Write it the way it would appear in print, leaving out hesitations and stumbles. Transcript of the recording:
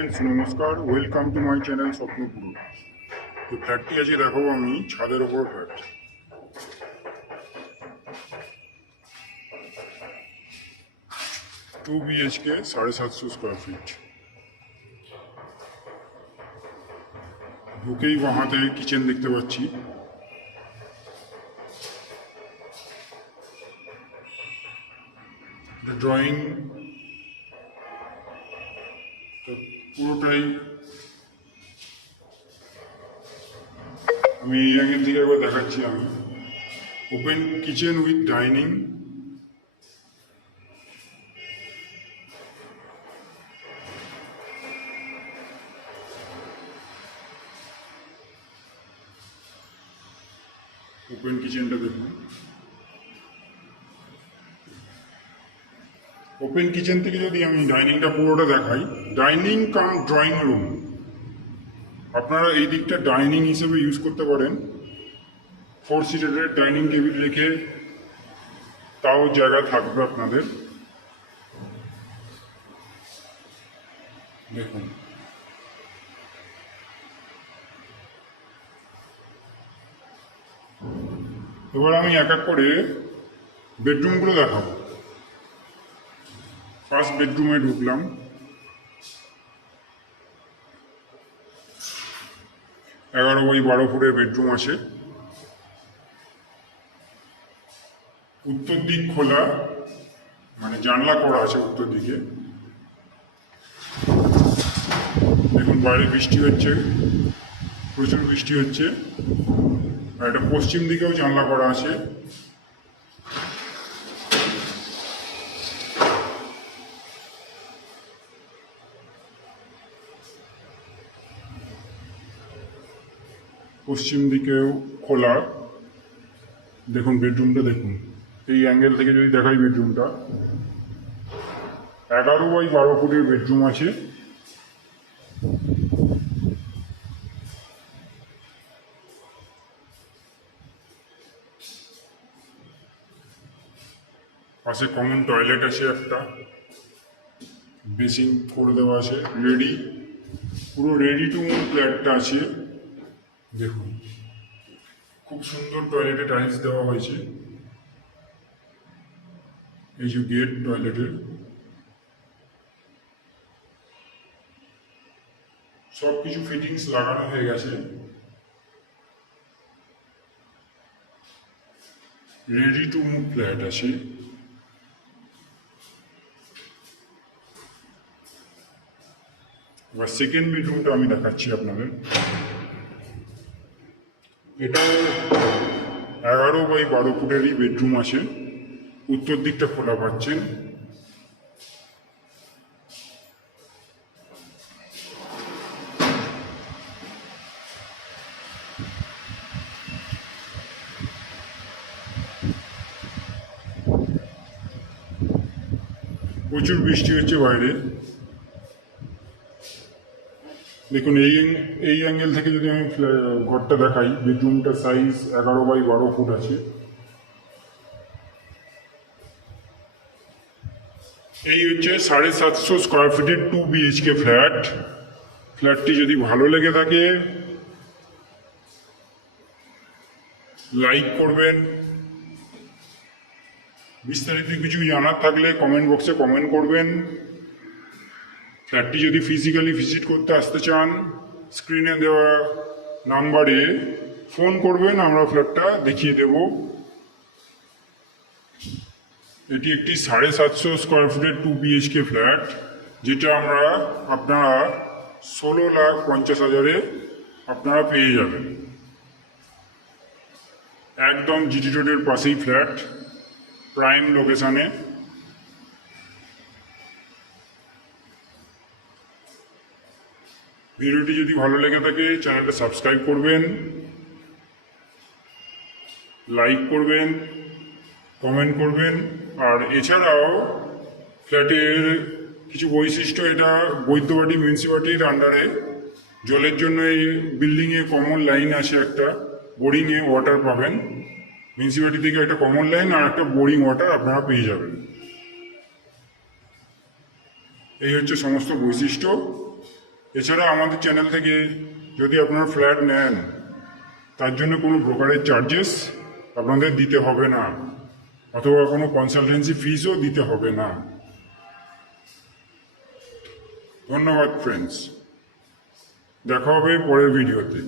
Friends নমস্কার, welcome to my channel স্বপ্নপুরু। তো ফ্ল্যাটটি আজকে দেখাবো আমি ছাদের ওপর ফ্ল্যাট। 2 BHK 750 square feet. ঢুকেই বাঁহাতে কিচেন দেখতে পাচ্ছি। ড্রয়িং পুরোটাই আমি এই আগের দিকে একবার দেখাচ্ছি। আমি open kitchen with dining, open কিচেনটা দেখুন। ওপেন কিচেন থেকে যদি আমি ডাইনিংটা পুরোটা দেখাই, ডাইনিং কাম ড্রয়িং রুম, আপনারা এই দিকটা ডাইনিং হিসেবে ইউজ করতে পারেন। 4 সিটারের ডাইনিং টেবিল রেখে তাও জায়গা থাকবে আপনাদের। দেখুন, এবার আমি এক এক করে বেডরুমগুলো দেখাবো। ফার্স্ট বেডরুমে ঢুকলাম। এগারো বাই 12 ফুটের বেডরুম আছে। উত্তর দিক খোলা, মানে জানলা করা আছে উত্তর দিকে। দেখুন বাইরে বৃষ্টি হচ্ছে, প্রচুর বৃষ্টি হচ্ছে। আর এটা পশ্চিম দিকেও জানলা করা আছে। পশ্চিম দিকেও খোলা। দেখুন বেডরুমটা দেখুন, এই অ্যাঙ্গেল থেকে যদি দেখাই বেডরুমটা 11 বাই 12 ফুটের বেডরুম আছে। পাশে কমন টয়লেট আছে, একটা বেসিন করে দেওয়া আছে। রেডি, পুরো রেডি টু মুভ ফ্ল্যাটটা আছে। দেখুন খুব সুন্দর টয়লেটে টাইলস দেওয়া হয়েছে। এই যে গেট টয়লেটের, সব কিছু ফিটিংস লাগানো হয়ে গেছে। রেডি টু মুভ ফ্ল্যাট আছে। এবার সেকেন্ড বেডরুমটা আমি দেখাচ্ছি আপনাদের। এটাও 11 বাই 12 ফুটেরই বেডরুম আছে। উত্তর দিকটা খোলা পাচ্ছেন। প্রচুর বৃষ্টি হচ্ছে বাইরে। দেখুন এই অ্যাঙ্গেল থেকে যদি আমি ঘরটা দেখাই, বেডরুমটা সাইজ 11 বাই 12 ফুট আছে। এই হচ্ছে 750 স্কোয়ার ফিটের 2 BHK ফ্ল্যাট। ফ্ল্যাটটি যদি ভালো লেগে থাকে লাইক করবেন। বিস্তারিত কিছু জানার থাকলে কমেন্ট বক্সে কমেন্ট করবেন। ফ্ল্যাটটি যদি ফিজিক্যালি ভিজিট করতে আসতে চান, স্ক্রিনে দেওয়া নাম্বারে ফোন করবেন, আমরা ফ্ল্যাটটা দেখিয়ে দেব। এটি একটি 750 স্কোয়ার ফুটের 2 BHK ফ্ল্যাট, যেটা আপনারা 16,50,000-এ আপনারা পেয়ে যাবেন। একদম জিটি রোডের পাশেই ফ্ল্যাট, প্রাইম লোকেশানে। ভিডিওটি যদি ভালো লেগে থাকে চ্যানেলটা সাবস্ক্রাইব করবেন, লাইক করবেন, কমেন্ট করবেন। আর এছাড়াও ফ্ল্যাটের কিছু বৈশিষ্ট্য, এটা বৈদ্যবাটি মিউনিসিপ্যালিটির আন্ডারে। জলের জন্য এই বিল্ডিংয়ে কমন লাইন আছে, একটা বোরিংয়ে ওয়াটার পাবেন। মিউনিসিপ্যালিটি থেকে একটা কমন লাইন আর একটা বোরিং ওয়াটার আপনারা পেয়ে যাবেন। এই হচ্ছে সমস্ত বৈশিষ্ট্য। এছাড়া আমাদের চ্যানেল থেকে যদি আপনারা ফ্ল্যাট নেন তার জন্য কোনো ব্রোকারেজ চার্জেস আপনাদের দিতে হবে না, অথবা কোনো কনসালটেন্সি ফিজও দিতে হবে না। ধন্যবাদ ফ্রেন্ডস, দেখা হবে পরের ভিডিওতে।